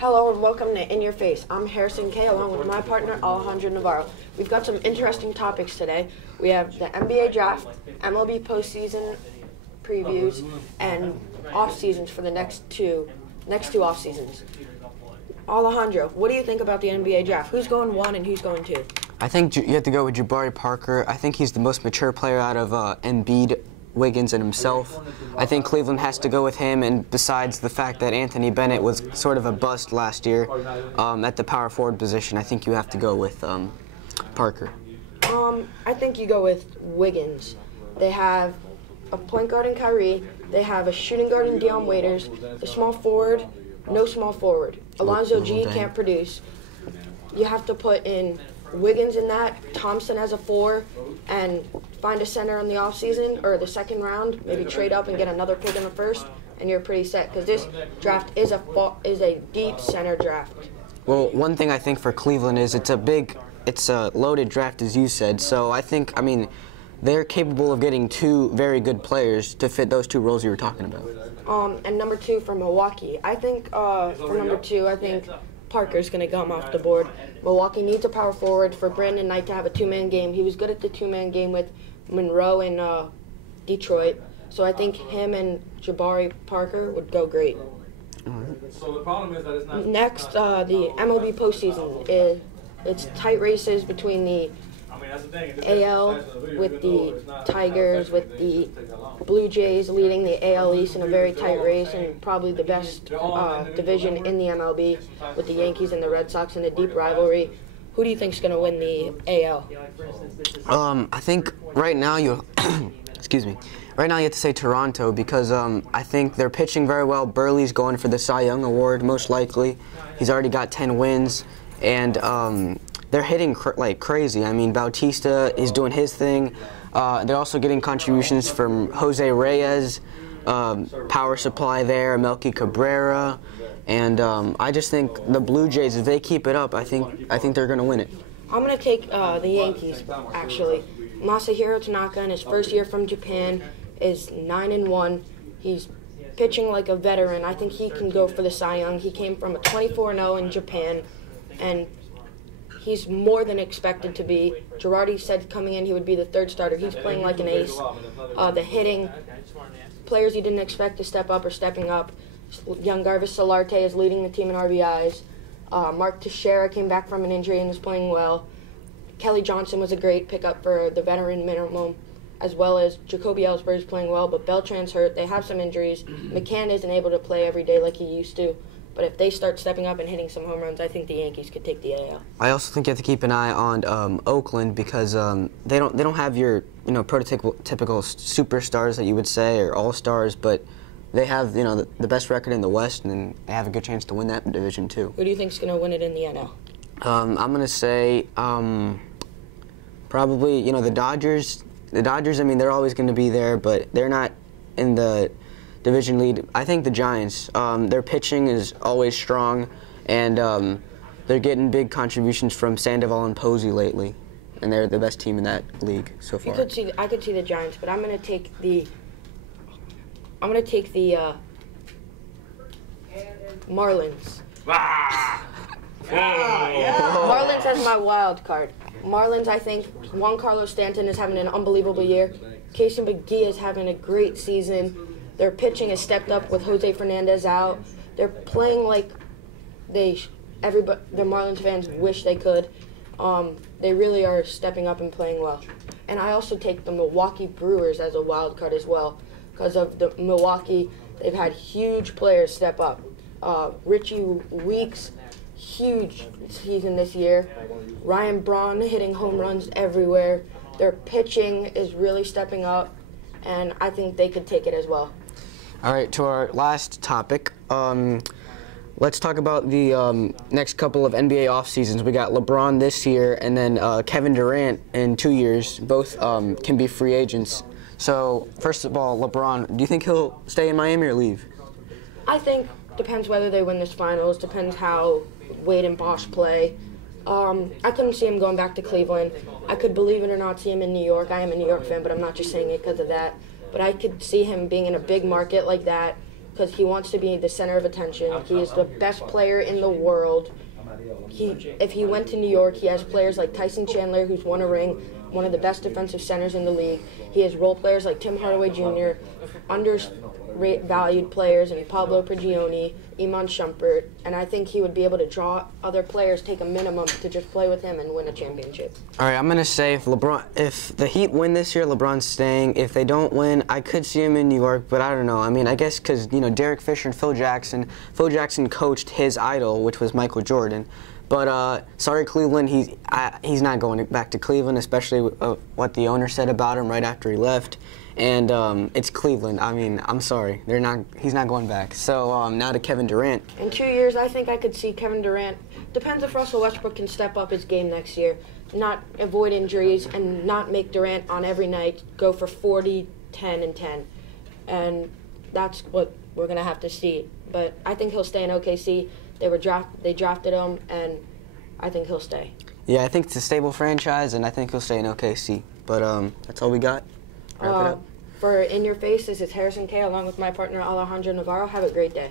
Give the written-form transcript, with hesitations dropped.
Hello and welcome to In Your Face. I'm Harrison K. along with my partner Alejandro Navarro. We've got some interesting topics today. We have the NBA draft, MLB postseason previews, and off seasons for the next two off seasons. Alejandro, what do you think about the NBA draft? Who's going 1 and who's going 2? I think you have to go with Jabari Parker. I think he's the most mature player out of Embiid, Wiggins, and himself. I think Cleveland has to go with him, and besides the fact that Anthony Bennett was sort of a bust last year at the power forward position, I think you have to go with Parker. I think you go with Wiggins. They have a point guard in Kyrie. They have a shooting guard in Dion Waiters. The small forward, no small forward. Alonzo G can't produce. You have to put in Wiggins in that, Thompson as a 4, and find a center in the offseason or the second round, maybe trade up and get another pick in the first, and you're pretty set because this draft is a deep center draft. Well, one thing I think for Cleveland is it's a loaded draft, as you said, so I mean, they're capable of getting 2 very good players to fit those 2 roles you were talking about. And number 2 for Milwaukee. I think for number 2, I think Parker's going to come off the board. Milwaukee needs a power forward for Brandon Knight to have a 2-man game. He was good at the 2-man game with Monroe in Detroit. So I think him and Jabari Parker would go great. So the problem is that it's not. Next, the MLB postseason. It's tight races between the AL with the Tigers, with the Blue Jays leading the AL East in a very tight race, and probably the best division in the MLB with the Yankees and the Red Sox in a deep rivalry. Who do you think is going to win the AL? I think right now excuse me. Right now you have to say Toronto because I think they're pitching very well. Burley's going for the Cy Young Award most likely. He's already got 10 wins, and they're hitting like crazy. I mean, Bautista is doing his thing. They're also getting contributions from Jose Reyes, power supply there, Melky Cabrera, and I just think the Blue Jays, if they keep it up, I think they're going to win it. I'm going to take the Yankees, actually. Masahiro Tanaka, in his first year from Japan, is 9-1. He's pitching like a veteran. I think he can go for the Cy Young. He came from a 24-0 in Japan, and he's more than expected to be. Girardi said coming in he would be the 3rd starter. He's playing like an ace. The hitting, players you didn't expect to step up are stepping up. Young Garvis Solarte is leading the team in RBIs. Mark Teixeira came back from an injury and is playing well. Kelly Johnson was a great pickup for the veteran minimum, as well as Jacoby Ellsbury is playing well, but Beltran's hurt. They have some injuries. McCann isn't able to play every day like he used to. But if they start stepping up and hitting some home runs, I think the Yankees could take the AL. I also think you have to keep an eye on Oakland because they don't have your prototypical superstars that you would say or all-stars, but they have the best record in the West, and they have a good chance to win that division too. Who do you think is going to win it in the NL? I'm going to say probably the Dodgers. The Dodgers, I mean, they're always going to be there, but they're not in the division lead. I think the Giants. Their pitching is always strong, and they're getting big contributions from Sandoval and Posey lately, and they're the best team in that league so far. I could see the Giants, but I'm going to take the Marlins. Marlins as my wild card. Marlins, I think Juan Carlos Stanton is having an unbelievable year. Casey McGee is having a great season. Their pitching has stepped up with Jose Fernandez out. They're playing like the Marlins fans wish they could. They really are stepping up and playing well. And I also take the Milwaukee Brewers as a wild card as well, because of the Milwaukee. They've had huge players step up. Richie Weeks, huge season this year. Ryan Braun hitting home runs everywhere. Their pitching is really stepping up, and I think they could take it as well. All right, to our last topic. Let's talk about the next couple of NBA off seasons. We got LeBron this year, and then Kevin Durant in 2 years. Both can be free agents. So, first of all, LeBron, do you think he'll stay in Miami or leave? I think depends whether they win this finals. Depends how Wade and Bosh play. I couldn't see him going back to Cleveland. I could, believe it or not, see him in New York. I am a New York fan, but I'm not just saying it because of that. But I could see him being in a big market like that because he wants to be the center of attention. He is the best player in the world. If he went to New York, he has players like Tyson Chandler, who's won a ring, one of the best defensive centers in the league. He has role players like Tim Hardaway Jr., undervalued players, and Pablo Prigioni, Iman Shumpert, and I think he would be able to draw other players, take a minimum to just play with him and win a championship. All right, I'm gonna say if the Heat win this year, LeBron's staying. If they don't win, I could see him in New York, but I don't know. I mean, I guess because Derek Fisher and Phil Jackson coached his idol, which was Michael Jordan. But sorry, Cleveland, he's not going back to Cleveland, especially what the owner said about him right after he left. And it's Cleveland. I mean, I'm sorry, he's not going back. So now to Kevin Durant. In 2 years, I think I could see Kevin Durant. Depends if Russell Westbrook can step up his game next year, not avoid injuries, and not make Durant on every night go for 40, 10, and 10. And that's what we're gonna have to see. But I think he'll stay in OKC. They drafted him, and I think he'll stay. Yeah, I think it's a stable franchise, and I think he'll stay in OKC. But that's all we got. Wrap it up. For In Your Face, this is Harrison K. along with my partner Alejandro Navarro. Have a great day.